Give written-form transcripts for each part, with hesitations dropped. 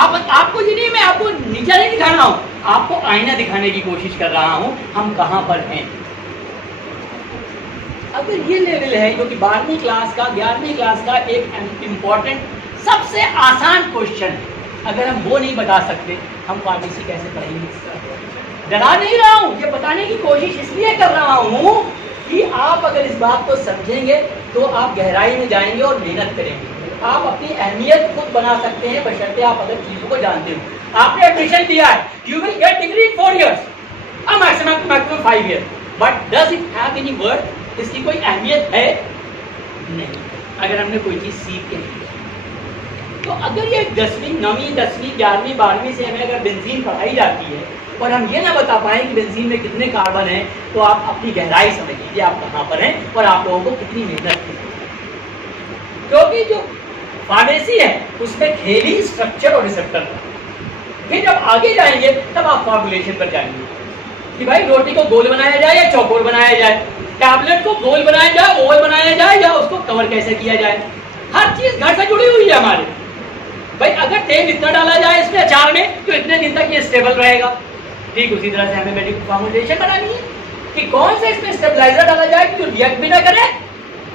आपको ये नहीं, मैं आपको नीचा नहीं दिखा रहा हूँ, आपको आईना दिखाने की कोशिश कर रहा हूँ हम कहाँ पर हैं। अगर ये लेवल है जो कि 12वीं क्लास का 11वीं क्लास का एक इम्पॉर्टेंट सबसे आसान क्वेश्चन है, अगर हम वो नहीं बता सकते हम फार्मेसी कैसे पढ़ेंगे? डरा नहीं रहा हूँ, ये बताने की कोशिश इसलिए कर रहा हूँ कि आप अगर इस बात को समझेंगे तो आप गहराई में जाएंगे और मेहनत करेंगे। आप अपनी अहमियत खुद बना सकते हैं बशर्ते आप अगर चीजों को जानते हो। आपने एडमिशन दिया है, you will get degree in 4 years, maximum 5 years, but does it have any worth? इसकी कोई अहमियत है नहीं अगर हमने कोई चीज सीख के नहीं। तो अगर ये 10वीं 9वीं 10वीं 11वीं 12वीं से हमें अगर बेंजीन पढ़ाई जाती है और हम ये ना बता पाए कि बेंजीन में कितने कार्बन हैं, तो आप अपनी गहराई समझ लीजिए आप कहाँ पर हैं और आप लोगों को कितनी मेहनत की। क्योंकि जो फार्मेसी है उसमें खेल ही स्ट्रक्चर और रिसेप्टर था। फिर जब आगे जाएंगे तब आप फॉर्मुलेशन पर जाएंगे कि भाई रोटी को गोल बनाया जाए या चौकोर बनाया जाए, टैबलेट को गोल बनाया जाए, ओवल बनाया जाए, या उसको कवर कैसे किया जाए। हर चीज घर से जुड़ी हुई है हमारे। भाई अगर तेल इतना डाला जाए इसमें अचार में तो इतने दिन तक ये स्टेबल रहेगा। ठीक उसी तरह से हमें मेडिकल फॉर्मुलेशन बनानी है कि कौन सा इसमें स्टेबलाइजर डाला जाए कि जो रिएक्ट भी ना करे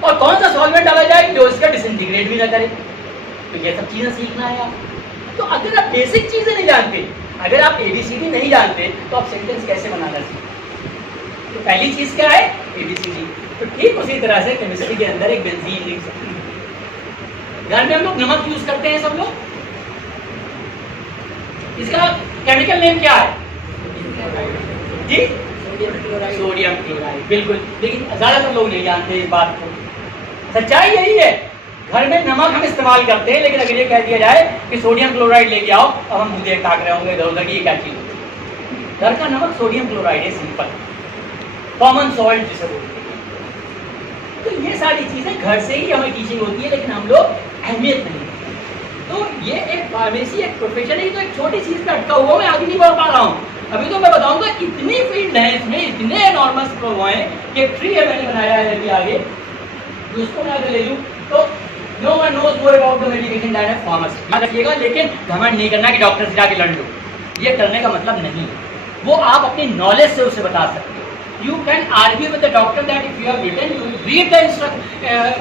और कौन सा सॉल्वेंट डाला जाए जो इसका डिसइंटीग्रेट भी ना करे। तो ये सब चीजें सीखना है आप। तो अगर आप बेसिक चीजें नहीं जानते, अगर आप ABCD नहीं जानते तो आप सेंटेंस कैसे बनाना सीखें? तो पहली चीज क्या है? ABCD। तो ठीक उसी तरह से केमिस्ट्री के अंदर एक बेंजीन लिख सकते हैं। घर में हम लोग नमक यूज करते हैं सब लोग, इसका केमिकल नेम क्या है जी? Sodium chloride. बिल्कुल, लेकिन ज्यादातर लोग नहीं जानते इस बात को। सच्चाई यही है, घर में नमक हम इस्तेमाल करते हैं, लेकिन अगर ये कह दिया जाए कि सोडियम क्लोराइड लेके आओ, अब हम मुझे ताक रहे होंगे इधर उधर की ये क्या चीज है। घर का नमक सोडियम क्लोराइड है, सिंपल कॉमन सॉल्ट जिसे बोलते हैं। तो ये सारी चीजें घर से ही हमें टीचिंग होती है, लेकिन हम लोग अहमियत नहीं। तो ये एक फार्मेसी एक प्रोफेशन है, तो एक छोटी चीज पे अटका हुआ, मैं आगे नहीं बढ़ पा रहा हूँ। अभी तो मैं बताऊंगा इतनी फील्ड है इसमें, इतने एनॉर्मस फ्लो हैं कि एक ट्री है मैंने बनाया है अभी आगे, उसको मैं अगर ले लूँ तो no one knows more about the medication than a pharmacist. याद रखिएगा, लेकिन घमंड नहीं करना कि डॉक्टर से जाके लड़ लो, ये करने का मतलब नहीं। वो आप अपनी नॉलेज से उसे बता सकते हो। You can argue with the doctor that if you have written, you will read the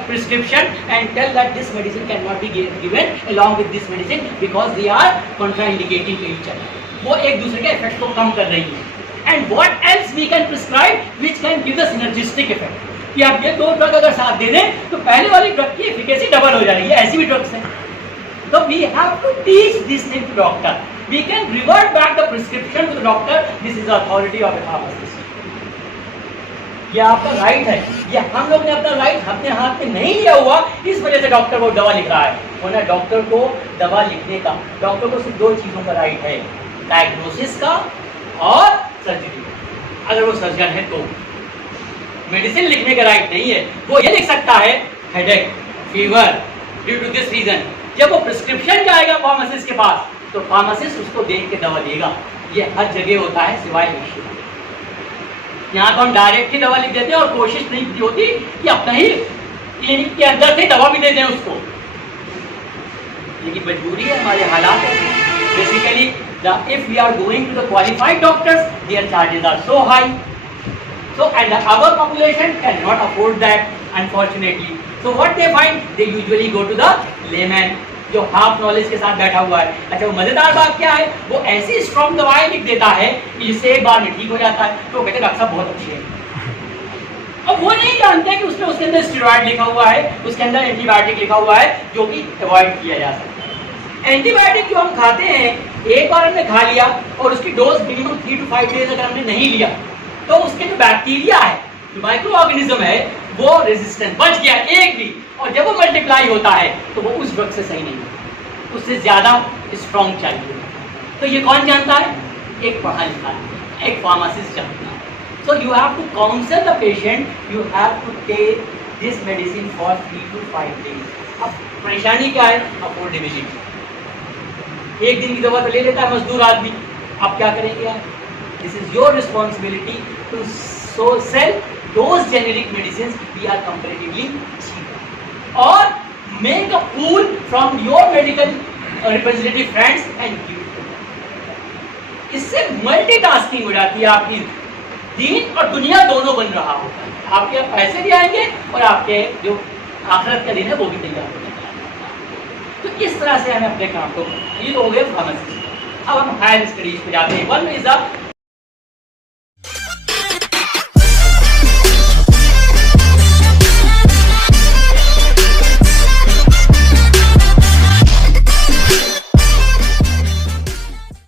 prescription and tell that this medicine cannot be given along with this medicine because they are contraindicating to each other. वो एक दूसरे के effect को कम कर रही है। And what else we can prescribe which can give the synergistic effect? कि आप ये दो ड्रग अगर साथ दे दें तो पहले वाली ड्रग की एफिकेसी डबल हो जाएगी। ऐसी भी ड्रग्स हैं। तो we have to teach this thing to doctor. We can revert back the prescription to the doctor. This is the authority of a pharmacist. ये आपका राइट है, ये हम लोग ने अपना राइट अपने हाथ में नहीं लिया हुआ, इस वजह से डॉक्टर वो दवा लिख रहा है। वरना डॉक्टर को दवा लिखने का, डॉक्टर को सिर्फ 2 चीजों का राइट है, डायग्नोसिस का और सर्जरी। अगर वो सर्जन है तो मेडिसिन लिखने का राइट नहीं है। वो ये लिख सकता है headache, fever due to this reason. जब वो प्रिस्क्रिप्शन जाएगा फार्मासिस्ट के पास तो फार्मासिस्ट उसको देख के दवा देगा। ये हर जगह होता है सिवाय विश्व। यहाँ तो हम डायरेक्ट ही दवा लिख देते हैं और कोशिश नहीं होती कि अपना ही क्लिनिक के अंदर से दवा भी दे दें उसको, लेकिन मजबूरी है, हमारे हालात है। Basically if we are going to the qualified doctors, their charges are so high, so and our population cannot afford that, unfortunately. So what they find, they usually go to the layman, जो half knowledge के साथ बैठा हुआ है। अच्छा, वो मजेदार बात क्या है, वो ऐसी स्ट्रॉन्ग दवाएं लिख देता है कि जिससे एक बार में ठीक हो जाता है। तो कहते हैं डॉक्टर साहब बहुत अच्छी है। अब वो नहीं जानते कि उसके अंदर स्टेरॉइड लिखा हुआ है, उसके अंदर एंटीबायोटिक लिखा हुआ है जो कि अवॉइड किया जा सकता है। एंटीबायोटिक जो हम खाते हैं, एक बार हमने खा लिया और उसकी डोज मिनिमम 3 to 5 डेज अगर हमने नहीं लिया तो उसके जो बैक्टीरिया है, जो माइक्रो ऑर्गेनिज्म है, वो रेजिस्टेंट बच गया एक भी, और जब वो मल्टीप्लाई होता है तो वो उस ड्रग से सही नहीं होता, उससे ज्यादा स्ट्रॉन्ग चाहिए। तो ये कौन जानता है? एक पढ़ा लिखा है, एक फार्मासिस्ट जानता है। So you have to counsel the patient, you have to take this medicine for 3 to 5 days. अब परेशानी क्या है? अफोर्डेबिलिटी। एक दिन की दवा तो ले लेता है मजदूर आदमी, अब क्या करेंगे आप? This is your responsibility to sell those generic medicines we are comparatively cheaper, or make a pool from your medical representative friends and you. इससे मल्टीटास्किंग हो जाती है, आपकी दीन और दुनिया दोनों बन रहा होता है, आपके पैसे भी आएंगे और आपके जो आखिरत का दिन है वो भी तैयार हो जाएगा। तो इस तरह से हमें अपने काम को, ये तो हो गए फार्मेसी। अब हम हायर स्टडीज पे जाते हैं। One is the